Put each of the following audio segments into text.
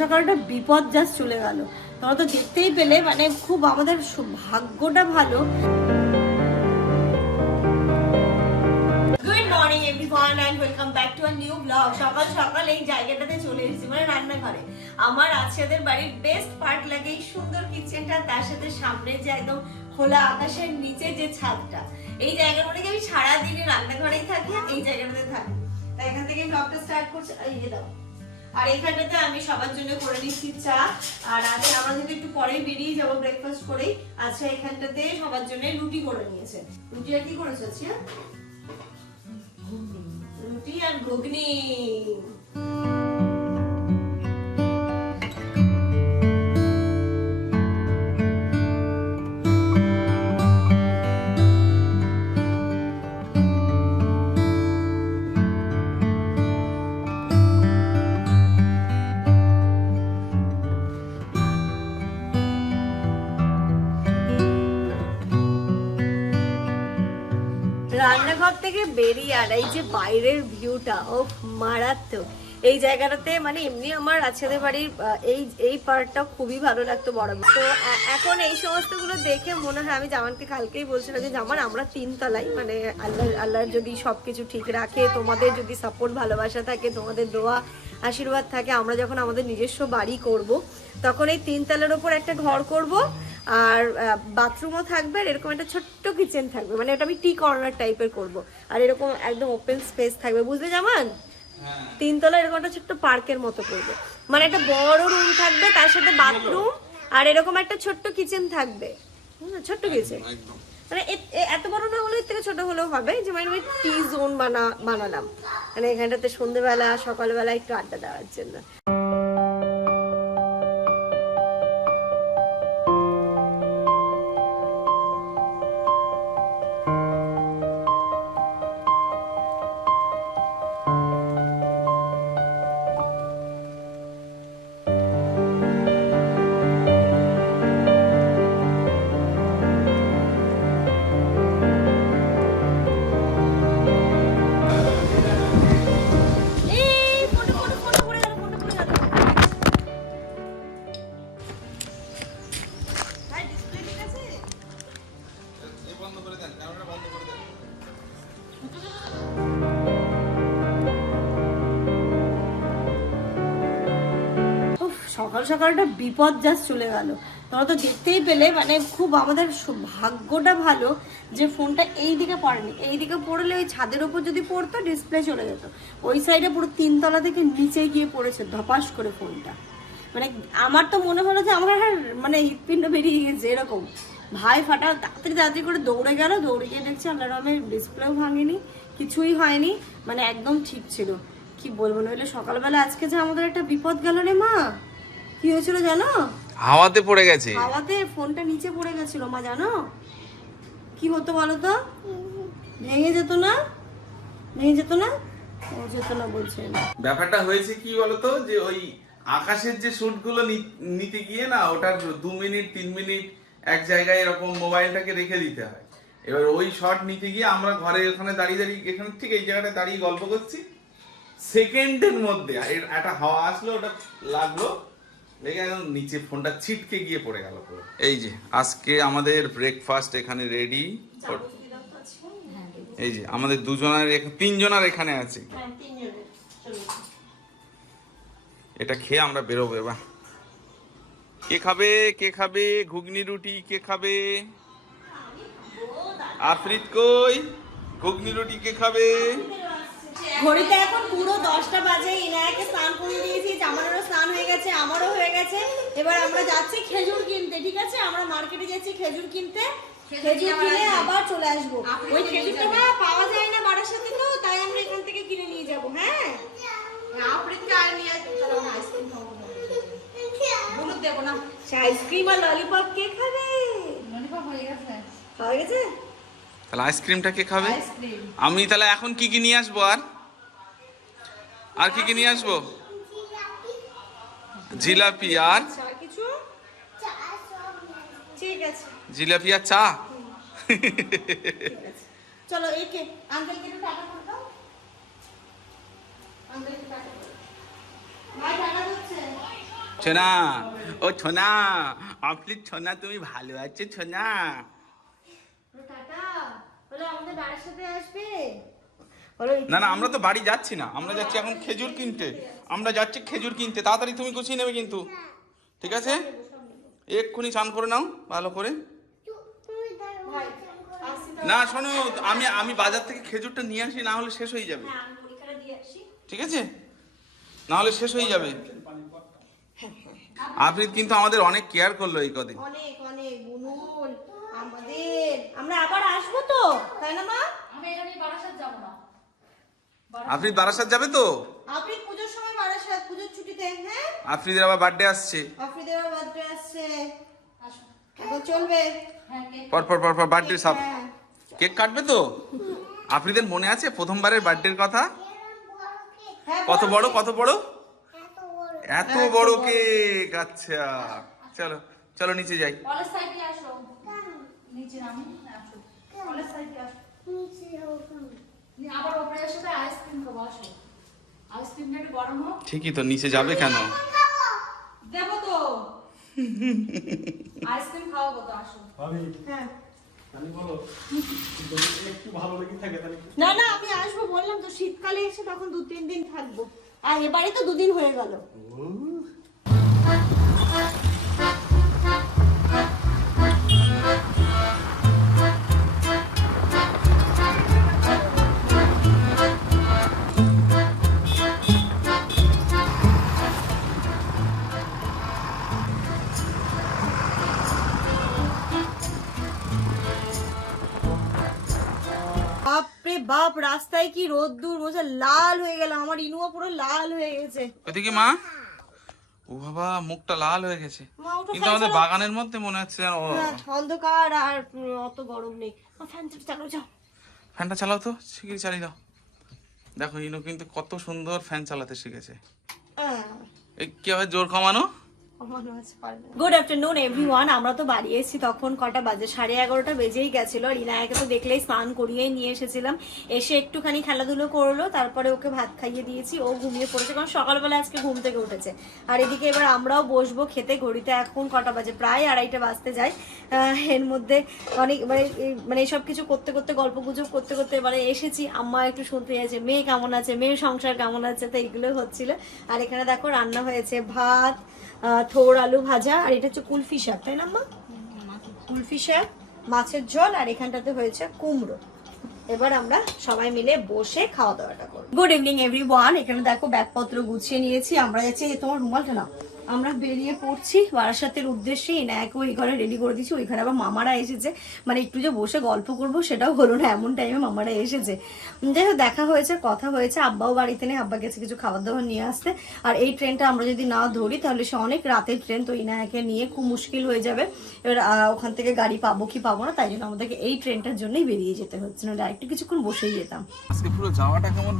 সকাল একটা বিপদ জাস্ট চলে গেল। তোমরা তো দেখতেই পেলে মানে খুব আমাদের ভাগ্যটা ভালো। মানে আমার বাড়ির বেস্ট পার্ট লাগে এই সুন্দর কিচেনটা তার সাথে সামনে যে একদম খোলা আকাশের নিচে যে ছাদটা। এই আমি সারা দিনে রান্নাঘরেই থাকি এই জায়গাটাতে থাকি? তাই এখান থেকে ব্লগটা স্টার্ট করছি। এই দাও। আর এইখানটাতে আমি সবার জন্য করে নিচ্ছি চা। আর আজকে আমরা যেহেতু একটু পরেই বেরিয়ে যাব ব্রেকফাস্ট করেই আচ্ছা এখানটাতে সবার জন্য রুটি করে নিয়েছে। রুটি আর কি করেছে রুটি আর ঘুগনি। রান্নাঘর থেকে বেরিয়ে আর এই যে বাইরের ভিউটা ও মারাত্মক। এই জায়গাটাতে মানে এমনি আমার আছেদের বাড়ির এই এই পার্টটা খুবই ভালো লাগতো বড় তো এখন এই সমস্তগুলো দেখে মনে হয়, আমি জামানকে কালকেই বলছিলাম যে, জামান, আমরা তিনতলায় মানে আল্লাহ আল্লাহ যদি সব কিছু ঠিক রাখে, তোমাদের যদি সাপোর্ট ভালোবাসা থাকে, তোমাদের দোয়া, আশীর্বাদ থাকে, আমরা যখন আমাদের নিজস্ব বাড়ি করব, তখন এই তিনতলার ওপর একটা ঘর করব আর বাথরুমও থাকবে আর এরকম একটা ছোট্ট কিচেন থাকবে। মানে ওটা আমি টি কর্নার টাইপের করব। আর এরকম একদম ওপেন স্পেস থাকবে। বুঝতে জামান? তিনতলা এরকম একটা ছোট্ট পার্কের মতো করবে। মানে একটা বড় রুম থাকবে তার সাথে বাথরুম আর এরকম একটা ছোট্ট কিচেন থাকবে। ছোট্ট কিচেন মানে এত বড় না এর থেকে ছোট হলেও হবে। যে মানে আমি টি জোন বানা বানালাম। মানে এখানটাতে সন্ধ্যেবেলা সকালবেলা একটু আড্ডা দেওয়ার জন্য। সকাল সকাল একটা বিপদ জাস্ট চলে গেল। তোমরা তো দেখতেই পেলে মানে খুব আমাদের ভাগ্যটা ভালো যে ফোনটা এই দিকে পড়েনি। এই দিকে পড়লে ওই ছাদের ওপর যদি পড়তো ডিসপ্লে চলে যেত। ওই সাইডে পুরো তিনতলা থেকে নিচে গিয়ে পড়েছে, ধপাস করে ফোনটা। মানে আমার তো মনে হলো যে আমার মানে হৃৎপিণ্ড বেরিয়ে গেছে, এরকম। ভাই ফাটা তাড়াতাড়ি তাড়াতাড়ি করে দৌড়ে গেল, দৌড়ে গিয়ে দেখছি আল্লাহ রহমের ডিসপ্লেও ভাঙেনি, কিছুই হয়নি মানে একদম ঠিক ছিল। কি বলব, নইলে সকালবেলা আজকে যে আমাদের একটা বিপদ গেল রে মা। কি হয়েছিল জানো? হাওয়াতে পড়ে গেছে। হাওয়াতে ফোনটা নিচে পড়ে গেছিল মা জানো? কি হতো বলো তো ভেঙে যেত না? ভেঙে যেত না? ও যেত না বলছে। ব্যাপারটা হয়েছে কি বলতো? যে ওই আকাশের যে শুটগুলো নিতে গিয়ে না ওটার দু মিনিট তিন মিনিট এক জায়গায় এরকম মোবাইলটাকে রেখে দিতে হয়। এবার ওই শট নিতে গিয়ে আমরা ঘরে ওখানে দাঁড়িয়ে দাঁড়িয়ে এখানে ঠিক এই জায়গাটায় দাঁড়িয়ে গল্প করছি। সেকেন্ডের মধ্যে আর একটা হাওয়া আসলো ওটা লাগল। লেগে একদম নিচে ফোনটা ছিটকে গিয়ে পড়ে গেল পুরো। এই যে আজকে আমাদের ব্রেকফাস্ট এখানে রেডি এই যে আমাদের দুজনের তিনজনের এখানে আছে। হ্যাঁ তিনজনের চলো এটা খেয়ে আমরা বেরোবো এবার। কে খাবে কে খাবে ঘুগনি রুটি কে খাবে? আফরিদ কই? ঘুগনি রুটি কে খাবে? ঘড়িতে এখন পুরো দশটা বাজে ইনায়াকে স্নান করিয়ে দিয়েছি জামানেরও স্নান হয়ে গেছে আমারও হয়ে গেছে। এবার আমরা যাচ্ছি খেজুর কিনতে ঠিক আছে? আমরা মার্কেটে যাচ্ছি খেজুর কিনতে। খেজুর কিনে আবার চলে আসব। ওই খেজুরটা পাওয়া যায় না বাড়ির সাথে তো তাই আমরা এখান থেকে কিনে নিয়ে যাব হ্যাঁ? আইসক্রিম আর ললিপপ কে খাবে? খাওয়া গেছে? তাহলে আইসক্রিমটা কে খাবে? আমি তাহলে এখন কি কি নিয়ে আসব আর? আর কি কি নিয়ে আসব? জিলাপি আর? আচ্ছা, জিলাপি আর চা? চলো একে আঙ্কেলকে একটু করে দাও। আঙ্কেলকে টাকা ভাই টাকা দিচ্ছে? ছোনা। ও ছোনা আপনি ছোনা তুমি ভালো আছো ছোনা টাটা বলো আমাদের বাড়ির সাথে আসবে বলো না না আমরা তো বাড়ি যাচ্ছি না। আমরা যাচ্ছি এখন খেজুর কিনতে। আমরা যাচ্ছি খেজুর কিনতে। তাড়াতাড়ি তুমি গুছিয়ে নেবে কিন্তু। ঠিক আছে? এক্ষুনি চান করে নাও ভালো করে। না শোনো আমি আমি বাজার থেকে খেজুরটা নিয়ে আসি না হলে শেষ হয়ে যাবে। হ্যাঁ আমি পরীক্ষাটা দিয়ে আসি। ঠিক আছে? না হলে শেষ হয়ে যাবে। আফরিদ কিন্তু আমাদের অনেক কেয়ার করল এই কদিন। অনেক অনেক আমাদের। আমরা আবার আসব তো তাই না মা? আমি এখানে বারাসাত যাব না। আফরিদ বারাসাত যাবে তো? আপনি পুজোর সময় বারাসাত পুজোর ছুটিতে হ্যাঁ? আফরিদের আবার বার্থডে আসছে। আফ্রিদের বার্থডে আসছে। আসো। এখন চলবে। হ্যাঁ পর পর পর পর বার্থডে সব। হ্যাঁ। কেক কাটবে তো? আফরিদের মনে আছে প্রথমবারের বার্থডের কথা? হ্যাঁ কত বড় কত বড়? এত বড়। কেক আচ্ছা। চলো চলো নিচে যাই। আসো। নিচে নামি আসো। কলেজ সাইডে আসো। নিয়ে আবার ওপরে এসে তো আইসক্রিম খাব আসো। আইসক্রিমটা একটু গরম হোক। ঠিকই তো নিচে যাবে কেন? দেবো তো। আইসক্রিম খাওয়াবো তো আসো। ভাবি হ্যাঁ। আমি বলো একটু ভালো লেগে থাকে তাহলে না না আমি আসব বললাম তো শীতকালে এসে তখন দু তিন দিন থাকব। আর এবারে তো দুদিন হয়ে গেল। বাপ রাস্তায় কি রোদ্দুর? বসে লাল হয়ে গেল আমার ইনুয়া পুরো লাল হয়ে গেছে। ওদিকে মা? ও বাবা মুখটা লাল হয়ে গেছে। কিন্তু আমাদের বাগানের মধ্যে মনে হচ্ছে ও- হ্যাঁ, অন্ধকার আর অত গরম নেই। ফ্যান চালু যাও। ফ্যানটা চালাও তো শিগগিরি চালিয়ে দাও। দেখো ইনু কিন্তু কত সুন্দর ফ্যান চালাতে শিখেছে। এই কি হবে জোর কমানো? গুড আফটারনুন এভরিওয়ান আমরা তো বাড়ি এসেছি তখন কটা বাজে? সাড়ে এগারোটা বেজেই গেছিল। আর ইনায়াকে তো দেখলেই স্নান করিয়েই নিয়ে এসেছিলাম। এসে একটুখানি খেলাধুলো করল, তারপরে ওকে ভাত খাইয়ে দিয়েছি। ও ঘুমিয়ে পড়েছে, কারণ সকালবেলা আজকে ঘুম থেকে উঠেছে। আর এদিকে এবার আমরাও বসবো খেতে। ঘড়িতে এখন কটা বাজে? প্রায় আড়াইটা বাজতে যায়। এর মধ্যে অনেক মানে মানে সব কিছু করতে করতে, গল্প গুজব করতে করতে এবারে এসেছি। আম্মা একটু শুনতে যাচ্ছে মেয়ে কেমন আছে? মেয়ের সংসার কেমন আছে? তো এইগুলো হচ্ছিল। আর এখানে দেখো রান্না হয়েছে ভাত থোড় আলু ভাজা, আর এটা হচ্ছে কুলফি শাক, তাই না মা কুলফি শাক, মাছের ঝোল, আর এখানটাতে হয়েছে কুমড়ো। এবার আমরা সবাই মিলে বসে খাওয়া দাওয়াটা করব। গুড ইভিনিং এভরি ওয়ান এখানে দেখো ব্যাগপত্র গুছিয়ে নিয়েছি। আমরা যাচ্ছি তোমার রুমালটা না আমরা বেরিয়ে পড়ছি বারাসাতের উদ্দেশ্যে। এনায়াকে ওই ঘরে রেডি করে দিচ্ছি ওইখানে আবার মামারা এসেছে। মানে একটু যে বসে গল্প করব সেটাও হলো না। এমন টাইমে মামারা এসেছে। যাই হোক, দেখা হয়েছে, কথা হয়েছে। আব্বাও বাড়িতে নেই। আব্বা গেছে কিছু খাবার দাবার নিয়ে আসতে। আর এই ট্রেনটা আমরা যদি না ধরি, তাহলে সে অনেক রাতের ট্রেন তো ইনায়াকে নিয়ে খুব মুশকিল হয়ে যাবে। এবার ওখান থেকে গাড়ি পাবো কি পাবো না, তাই জন্য আমাদেরকে এই ট্রেনটার জন্যই বেরিয়ে যেতে হচ্ছে। না আরেকটু কিছুক্ষণ বসেই যেতাম। আজকে পুরো যাওয়াটা কেমন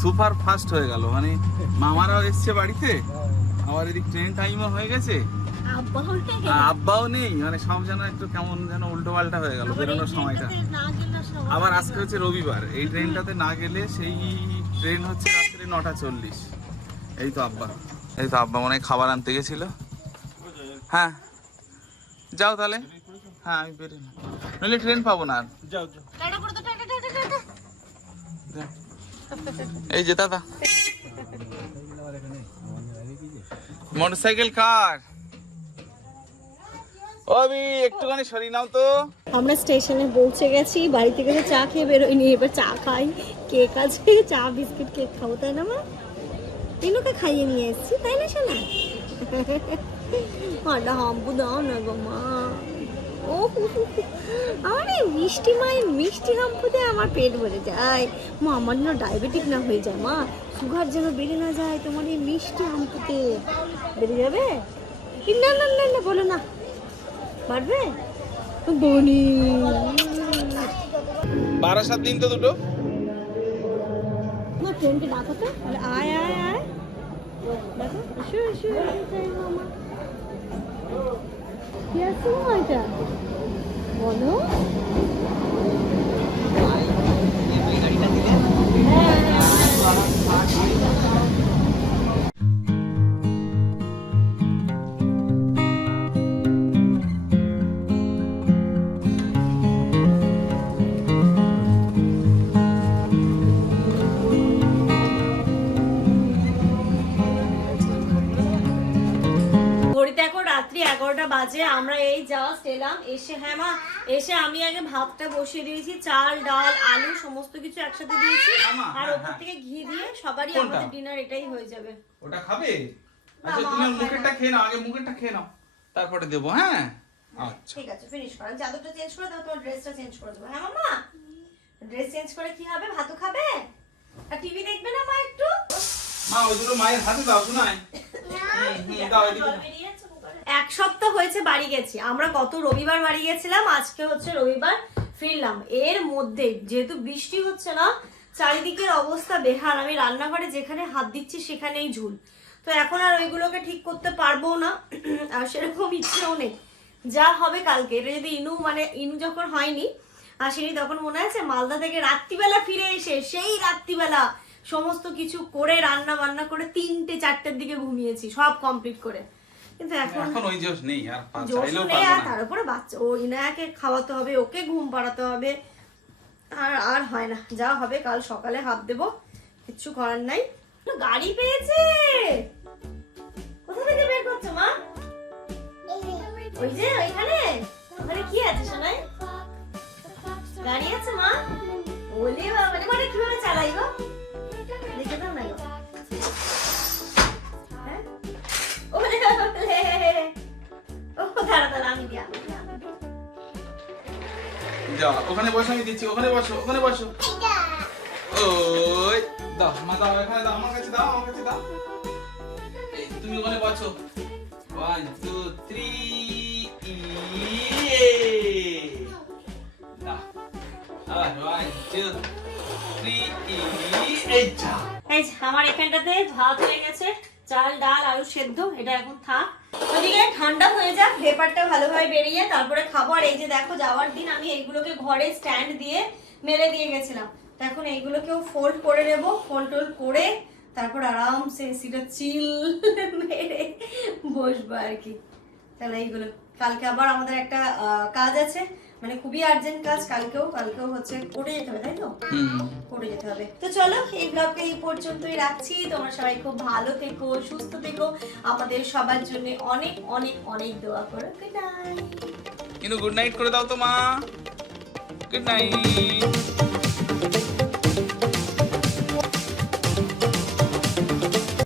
সুপার ফাস্ট হয়ে গেল। মানে মামারাও এসছে বাড়িতে? আবার এদিক ট্রেন টাইমও হয়ে গেছে। আব্বাও নেই। মানে সব যেন একটু কেমন যেন উল্টো পাল্টা হয়ে গেল বেরোনোর সময়টা। আবার আজকে হচ্ছে রবিবার এই ট্রেনটাতে না গেলে সেই ট্রেন হচ্ছে রাত্রে নটা চল্লিশ। এই তো আব্বা। এই তো আব্বা মনে খাবার আনতে গেছিল। হ্যাঁ। যাও তাহলে। হ্যাঁ আমি বেরোই নইলে ট্রেন পাবো না আর। যাও। এই যে দাদা। মোটরসাইকেল কার? একটুখানি সরি নাও তো। আমরা স্টেশনে পৌঁছে গেছি, বাড়ি থেকে চা খেয়ে বেরোয়নি, এবার চা খাই। কেক আছে, চা, বিস্কিট, কেক খাব, তাই না মা? তিনুকে খাইয়ে নিয়ে এসেছি, তাই না শোনা হাম্পু দাও না গো মা ও হু। মিষ্টি মায়ের মিষ্টি হাম্পুতে আমার পেট ভরে যায় মা আমার যেন ডায়াবেটিক না হয়ে যায় মা সুগার যেন বেড়ে না যায় তোমার এই মিষ্টি হাম্পুতে বেড়ে যাবে না না না না বলো না পারবে বনি বারো সাত দিন তো দুটো না ট্রেনকে ডাকো তো আয় আয় আয় দেখো এসো এসো মামা কি আছে এটা বলো বাজে আমরা এই জাস্ট এলাম। এসে হ্যাঁ মা এসে আমি আগে ভাতটা বসিয়ে দিয়েছি চাল ডাল আলু সমস্ত কিছু একসাথে দিয়েছি। হ্যাঁ, আর হ্যাঁ, ওপর হ্যাঁ। থেকে ঘি দিয়ে সবারই? আমাদের ডিনার এটাই হয়ে যাবে। ওটা খাবে? আচ্ছা তুমি মুখেরটা খেয়ে নাও আগে মুখেরটা খেয়ে নাও। তারপরে দেবো হ্যাঁ? আচ্ছা। ঠিক আছে ফিনিশ করেন। চাদরটা চেঞ্জ করে দাও তোমার ড্রেসটা চেঞ্জ করে দেবো। হ্যাঁ মামা ড্রেস চেঞ্জ করে কি হবে? ভাতও খাবে? আর টিভি দেখবে না মা একটু? মা ওই দুটো মায়ের হাতে দাও শোনাই দাও এদিকে। এক সপ্তাহ হয়েছে বাড়ি গেছি। আমরা গত রবিবার বাড়ি গেছিলাম, আজকে হচ্ছে রবিবার ফিরলাম। এর মধ্যে যেহেতু বৃষ্টি হচ্ছে না, চারিদিকের অবস্থা বেহাল। আমি রান্নাঘরে যেখানে হাত দিচ্ছি সেখানেই ঝুল। তো এখন আর ওইগুলোকে ঠিক করতে পারব না, আর সেরকম ইচ্ছেও নেই। যা হবে কালকে। এটা যদি ইনু মানে ইনু যখন হয়নি আসেনি তখন মনে আছে, মালদা থেকে রাত্রিবেলা ফিরে এসে সেই রাত্রিবেলা সমস্ত কিছু করে রান্না বান্না করে তিনটে, চারটের দিকে ঘুমিয়েছি, সব কমপ্লিট করে। কিন্তু এখন এখন ওই জোশ নেই আর চাইলেও পারব না। তার উপরে বাচ্চা ও ইনায়াকে খাওয়াতে হবে ওকে ঘুম পাড়াতে হবে আর আর হয় না যা হবে কাল সকালে হাত দেবো কিচ্ছু করার নাই। গাড়ি পেয়েছে! কোথা থেকে বের করছ মা? ওই যে ওইখানে? ওখানে কি আছে শোনাই গাড়ি আছে মা? ওলে বাবা মানে কীভাবে চালাই গো? দেখে দাও না ওখানে বসো আমি দিচ্ছি ওখানে বসো ওখানে বসো। ওই দাও মা দাও এখানে দাও আমার কাছে দাও আমার কাছে দাও। এই, তুমি ওখানে বসো। ওয়ান টু থ্রি আমার এখানটাতে ভাত হয়ে গেছে। চাল, ডাল, আলু সেদ্ধ, এটা এখন থাক। ওদিকে ঠান্ডা হয়ে যাক পেপারটা ভালোভাবে বেরিয়ে, তারপরে খাব। আর এই যে দেখো, যাওয়ার দিন আমি এইগুলোকে ঘরে স্ট্যান্ড দিয়ে মেলে দিয়ে গেছিলাম। এখন এইগুলোকেও ফোল্ড করে নেব ফোল্ড টোল্ড করে তারপর আরামসে এসিটা চিল মেরে বসবো আর কি। তাহলে এইগুলো, কালকে আবার আমাদের একটা কাজ আছে। মানে খুবই আর্জেন্ট কাজ কালকেও কালকেও হচ্ছে করে যেতে হবে তাই তো? করে যেতে হবে। তো চলো এই ব্লগটা এই পর্যন্তই রাখছি। তোমরা সবাই খুব ভালো থেকো সুস্থ থেকো। আমাদের সবার জন্য অনেক অনেক অনেক দোয়া করো। গুড নাইট কিন্তু গুড নাইট করে দাও তো মা। Good night